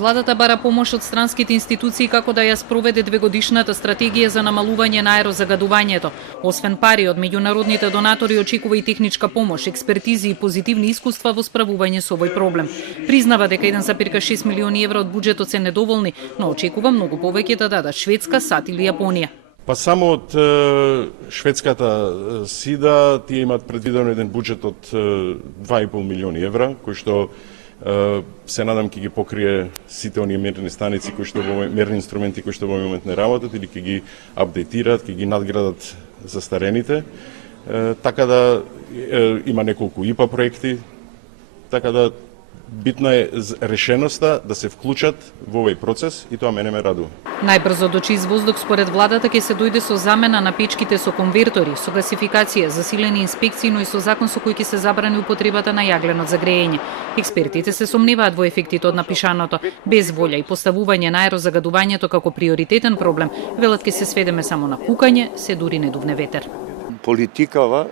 Владата бара помош од странските институции како да ја спроведе двегодишната стратегија за намалување на аерозагадувањето. Освен пари од меѓународните донатори очекува и техничка помош, експертизи и позитивни искуства во справување со овој проблем. Признава дека 1,6 милиони евра од буџетот се недоволни, но очекува многу повеќе да дадат Шведска, САД или Јапонија. Па само од шведската СИДА тие имаат предвидено еден буџет од 2,5 милиони евра, кој што се надам ќе ги покрие сите оние мерни станици мерни инструменти кои што во момент не работат или ќе ги апдейтираат, ќе ги надградат застарените. Така да има неколку ИПА проекти, така да битна е решеноста да се вклучат во овој процес и тоа мене ме радува. Најбрзо до чист воздух според владата ќе се дојде со замена на печките со конвертори, со гасификација, засилени инспекции, но и со закон со кој ќе се забрани употребата на јагленот за греење. Експертите се сомневаат во ефектите од напишаното. Без волја и поставување на аерозагадувањето како приоритетен проблем, велат ќе се сведеме само на кукање, се дури не дувне ветер. Политикава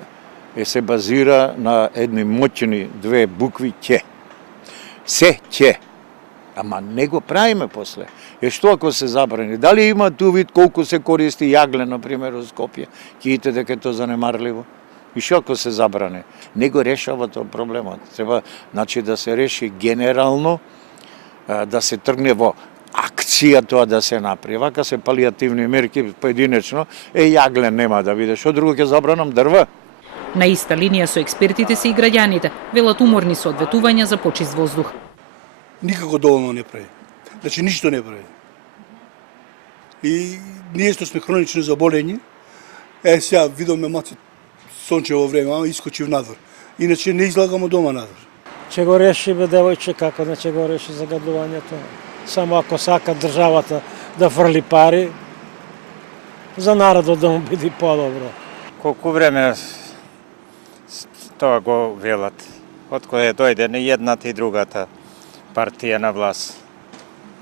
се базира на едни моќни две букви ќе. Се ќе, ама не го правиме после. Што ако се забрани? Дали има ту вид колку се користи јаглен, например, во Скопје? Киите дека е тоа занемарливо? И што ако се забрани? Не го решава тоа проблемот. Треба да се реши генерално, да се тргне во акција тоа да се направи. Вака се палиативни мерки поединечно, јаглен нема да биде. Што друго ќе забранам? Дрва? На иста линија со експертите се и граѓаните, велат уморни со одветувања за почист воздух. Никако доволно не прави. Значи ништо не прави. И ние што сме хронично заболени, сега видоме маци сончево време, ама искочив надвор. Иначе не излагамо дома надвор. Ќе го реши бе девојче, како не ќе го реши загадувањето. Само ако сака државата да фрли пари, за народот да му биде подобро. Колку време тоа го велат. Од кога дојде не едната и другата партија на власт.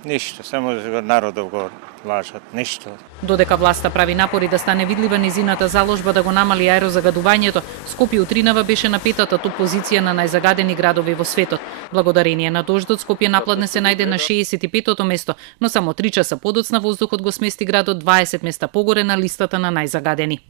Ништо, само народов го лажат, ништо. Додека власта прави напори да стане видлива низината заложба да го намали аерозагадувањето, Скопје утринава беше на петата топ позиција на најзагадени градови во светот. Благодарение на дождот, Скопје напладне се најде на 65-тото место, но само 3 часа подоцна воздухот го смести градот 20 места погоре на листата на најзагадени.